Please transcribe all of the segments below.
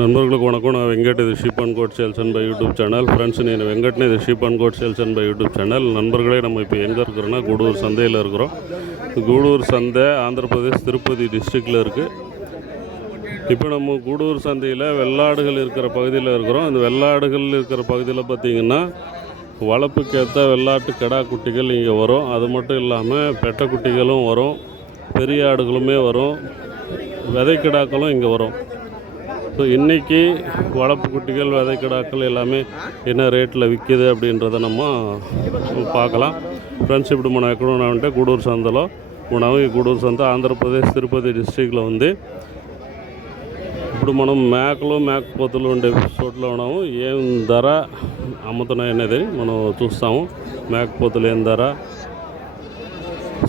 நண்பர்களுக்கு వణకం நான் వెంకట్ ఇది sheep and goat sales and by YouTube channel. Friends நீ வெங்கட்னு இது sheep and goat sales and by YouTube channel. நண்பர்களே நம்ம இப்போ எங்கே இருக்கிறோன்னா கூடூர் சந்தையில் இருக்கிறோம். கூடூர் சந்தை ஆந்திரப்பிரதேஷ் திருப்பதி டிஸ்ட்ரிக்டில் இருக்குது இப்போ நம்ம கூடூர் சந்தையில் வெள்ளாடுகள் இருக்கிற பகுதியில் இருக்கிறோம். இந்த வெள்ளாடுகள் இருக்கிற பகுதியில் பார்த்திங்கன்னா வளர்ப்புக்கேற்ற வெள்ளாட்டு கிடா குட்டிகள் இங்கே வரும். அது மட்டும் இல்லாமல் பெட்டை குட்டிகளும் வரும். பெரிய ஆடுகளுமே வரும். விதைக்கிடாக்களும் இங்கே வரும். ஸோ இன்றைக்கி வளர்ப்பு குட்டிகள் விதைக்கிடாக்கள் எல்லாமே என்ன ரேட்டில் விற்கிது அப்படின்றத நம்ம பார்க்கலாம் ఫ్రెండ్స్ ఇప్పుడు మనం ఎక్కడ ఉన్నామంటే గూడూరు సంతలో ఉన్నాము ఈ గూడూరు సంత ఆంధ్రప్రదేశ్ తిరుపతి డిస్ట్రిక్ట్లో ఉంది ఇప్పుడు మనం మేకలు మేకపోతులు ఉండే చోట్ల ఉన్నాము ఏం ధర అమ్ముతున్నాయి అనేది మనం చూస్తాము మేకపోతులు ఏం ధర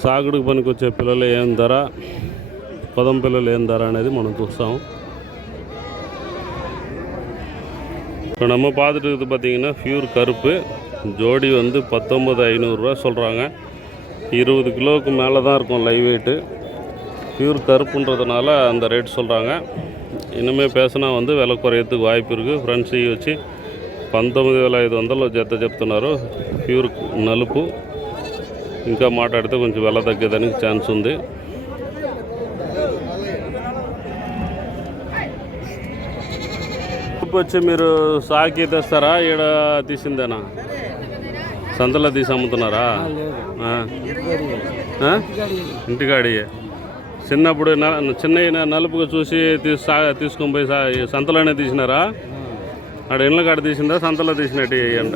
సాగుడికి పనికొచ్చే పిల్లలు ఏం ధర పదం పిల్లలు ఏం ధర అనేది మనం చూస్తాము இப்போ நம்ம பார்த்துட்டு இருக்குது பார்த்திங்கன்னா ஃபியூர் கருப்பு. ஜோடி வந்து பத்தொம்பது ஐநூறுரூவா சொல்கிறாங்க இருபது கிலோவுக்கு மேலே தான் இருக்கும் லைவ் வெயிட்டு பியூர் கருப்புன்றதுனால அந்த ரேட் சொல்கிறாங்க இனிமேல் பேசினா வந்து விலை குறையத்துக்கு வாய்ப்பு இருக்குது ஃப்ரெண்ட்ஸ் வச்சு పంతొమ్మిది వేల ఐదు వందలు జత చెప్తున్నారు ప్యూర్ నలుపు ఇంకా మాట్లాడితే கொஞ்சம் వెల తగ్గేదానికి சான்ஸ் ఉంది నలుపు వచ్చి మీరు సాకి తెస్తారా? ఈడ తీసిందేనా? సంతలో తీసి అమ్ముతున్నారా? ఇంటికాడియే. చిన్నప్పుడు చిన్న నలుపుగా చూసి తీసు సా- తీసుకొని పోయి సంతలోనే తీసినారా? ఆడ ఇళ్ళ కాడ తీసిందా? సంతలో తీసినట్టు అంట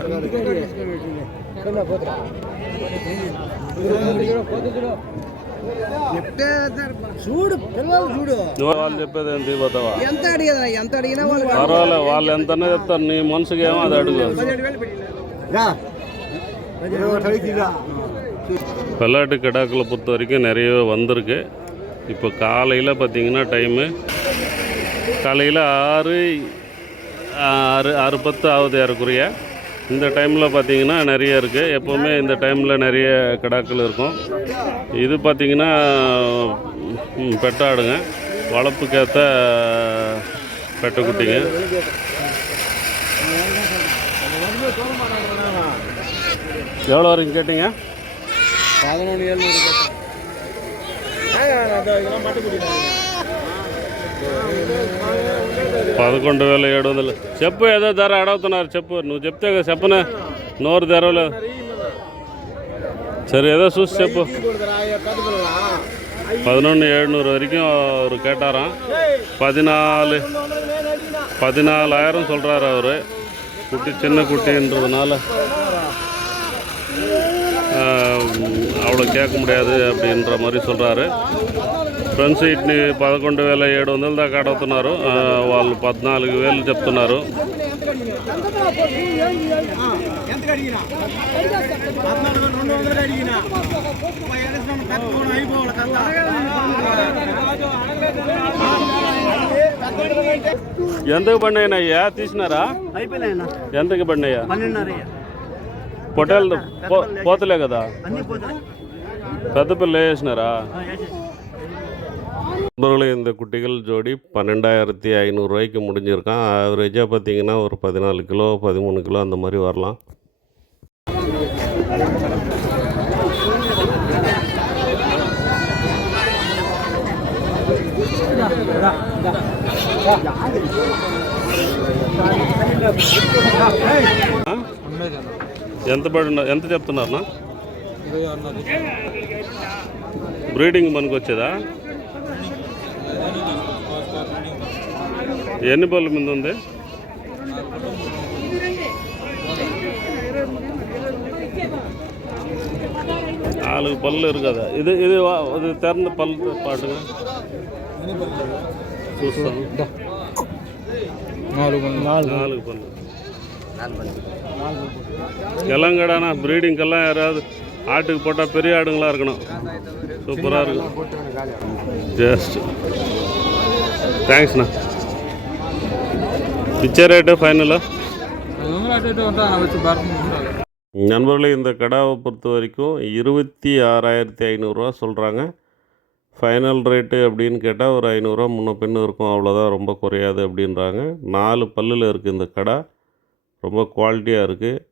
చూడు పిల్లలు చూడు నువ్వు వాళ్ళు చెప్పేది ఏంటి పోతావా ఎంత అడిగేదా ఎంత అడిగినా వాళ్ళు పర్వాలే వాళ్ళు ఎంతనే చెప్తారు నీ మనసుకి ఏమో అది అడుగు வெள்ளாட்டு கிடாக்களை பொறுத்த வரைக்கும் நிறையவே வந்திருக்கு இப்போ காலையில் பார்த்தீங்கன்னா டைமு காலையில் ஆறு ஆறு ஆறு பத்து ஆகுது ஏறக்குறைய இந்த டைமில் பார்த்தீங்கன்னா நிறைய இருக்குது எப்போவுமே இந்த டைமில் நிறைய கிடாக்கள் இருக்கும். இது பார்த்தீங்கன்னா பெட்டாடுங்க. வளர்ப்புக்கேற்ற பெட்டைக்குட்டிங்க. எவ்வளோ வரைக்கும் கேட்டீங்க? பதினொன்று ஏழ்நூறு పదకొండు వేల ఏడు వందలు చెప్పు ఏదో ధర అడుగుతున్నారు చెప్పు నువ్వు చెప్తే కదా చెప్పనే నోరు తెరవలేదు సరే ఏదో చూసి చెప్పు பதினொன்று எழுநூறு வரைக்கும் அவர் கேட்டாராம் பதினாலு பதினாலாயிரம் சொல்கிறாரு அவர் குட்டி சின்ன குட்டின்றதுனால அவ்வளோ கேட்க முடியாது அப்படின்ற மாதிரி சொல்கிறாரு ఫ్రెండ్స్ వీటిని పదకొండు వేల ఏడు వందల దాకా అడుగుతున్నారు. వాళ్ళు పద్నాలుగు వేలు చెప్తున్నారు. ఎంతకు బండి అయ్యా తీసినారా? ఎంతకి బండి అయ్యా పో- పోతలే కదా? పెద్ద పిల్ల వేసినారా? நண்பர்களே இந்த குட்டிகள் ஜோடி பன்னெண்டாயிரத்தி ஐநூறுரூவாய்க்கு முடிஞ்சிருக்கான் ஆவரேஜாக பார்த்தீங்கன்னா ஒரு பதினாலு கிலோ பதிமூணு கிலோ அந்த மாதிரி வரலாம் ఆ? ఎంత పడి ఎంత చెప్తున్నారన్నా బ్రీడింగ్ మనకు వచ్చేదా ఎన్ని పళ్ళ మీద ఉంది నాలుగు పళ్ళు కదా ఇది ఇది వా- ఇది తెరని పళ్ళతో పాటుగా చూస్తాను నాలుగు நாலு பல்லு கிளங்கடாண்ணா ப்ரீடிங்கெல்லாம் யாராவது ஆட்டுக்கு போட்டால் பெரிய ஆடுங்களா இருக்கணும் சூப்பராக இருக்கும் ஜஸ்ட் தேங்க்ஸ்ண்ணா இச்சே ரேட்டு ஃபைனலா நண்பர்களே இந்த கடாவை பொறுத்த வரைக்கும் இருபத்தி ஆறாயிரத்தி ஐநூறுரூவா சொல்கிறாங்க ஃபைனல் ரேட்டு அப்படின்னு கேட்டால் ஒரு ஐநூறுரூவா முன்ன பெண் இருக்கும். அவ்வளோதான் ரொம்ப குறையாது அப்படின்றாங்க. நாலு பல்லில் இருக்குது இந்த கடை. ரொம்ப குவாலிட்டியாக இருக்குது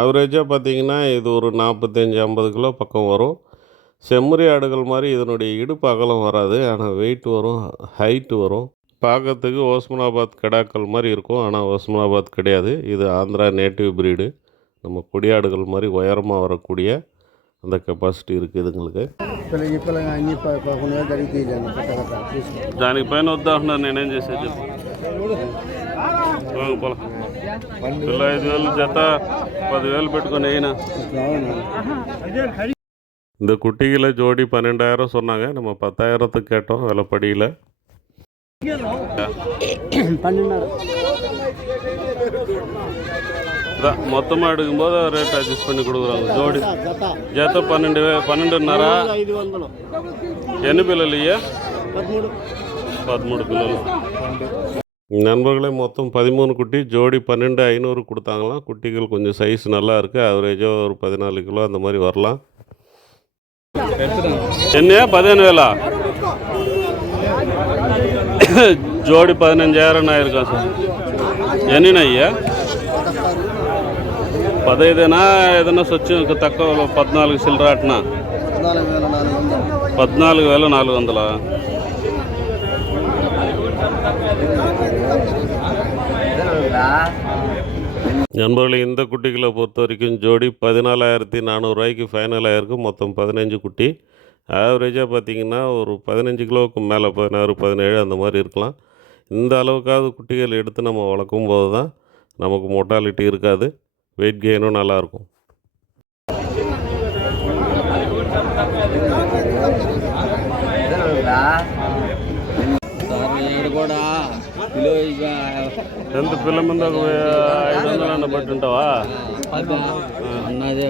ஆவரேஜாக பார்த்தீங்கன்னா இது ஒரு நாற்பத்தஞ்சி ஐம்பது கிலோ பக்கம் வரும். செம்மறி ஆடுகள் மாதிரி இதனுடைய இடுப்பு அகலம் வராது. ஆனால் வெயிட் வரும் ஹைட்டு வரும். பார்க்கறதுக்கு ஓஸ்மனாபாத் கடாக்கள் மாதிரி இருக்கும் ஆனால் ஓஸ்மனாபாத் கிடையாது இது ஆந்திரா நேட்டிவ் பிரீடு நம்ம கொடியாடுகள் மாதிரி உயரமாக வரக்கூடிய அந்த கெப்பாசிட்டி இருக்குது இதுங்களுக்கு పిల్లలు పిల్లలు అన్ని పదకొండు వేలు జరిగితే కొత్త కొత్త చూసుకో దానికి పైన వద్దా అంటున్నారు నేనేం చేసేది చెప్పు పోంగ పోలా పిల్ల ఐదు వేలు జత పదివేలు పెట్టుకొని అయినా இந்த குட்டிகளை ஜோடி பன்னெண்டாயிரம் சொன்னாங்க நம்ம பத்தாயிரத்துக்கு கேட்டோம் விலைப்படியில் పన్నెండున్నర இதான் மொத்தமாக எடுக்கும்போது ரேட் அட்ஜஸ்ட் பண்ணி கொடுக்குறாங்க. ஜோடி. ஜேத்த பன்னெண்டு பன்னெண்டுన్నర என்ன பிள்ளை இல்லையா? பதிமூணு பிள்ளைகள் நண்பர்களே மொத்தம் பதிமூணு குட்டி ஜோடி பன்னெண்டு ஐநூறு கொடுத்தாங்களாம். குட்டிகள் கொஞ்சம் சைஸ் நல்லா இருக்குது ஆவரேஜாக ஒரு பதினாலு கிலோ அந்த மாதிரி வரலாம். என்ன? பதினேழு? வேலா ஜோடி பதினஞ்சாயிரம் ஆயிருக்கா சார் ఎన్ని అయ్యా పదైదేనా ఏదైనా సొచ్చు తక్కువ పద్నాలుగు చిల్లర అట్నా పద్నాలుగు వేల నాలుగు వందలు పద్నాలుగు వేల నాలుగు వందలా நண்பர்களே இந்த குட்டிகளை பொறுத்த வரைக்கும் ஜோடி பதினாலாயிரத்தி நானூறுரூவாய்க்கு ஃபைனல் ஆகிருக்கு மொத்தம் பதினஞ்சு குட்டி ஆவரேஜாக பார்த்தீங்கன்னா ஒரு பதினஞ்சு கிலோவுக்கு மேலே பதினாறு பதினேழு அந்த மாதிரி இருக்கலாம் இந்த அளவுக்காவது குட்டிகள் எடுத்து நம்ம வளர்க்கும் போது தான் நமக்கு மொட்டாலிட்டி இருக்காது வெயிட் கெயினும் நல்லாயிருக்கும் ఏడు కూడా కిలో ఎంత పిల్ల మీద ఒక ఐదు వందలు పట్టుంటావా అన్నదే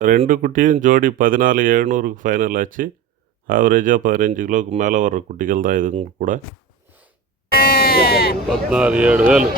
ரெண்டு குட்டியும் ஜோடி பதினாலு எழுநூறுக்கு ஃபைனல் ஆச்சு. ஆவரேஜாக பதினஞ்சு கிலோவுக்கு மேலே வர்ற குட்டிகள் தான் இதுங்க கூட. பதினாலு ஏழு வேலு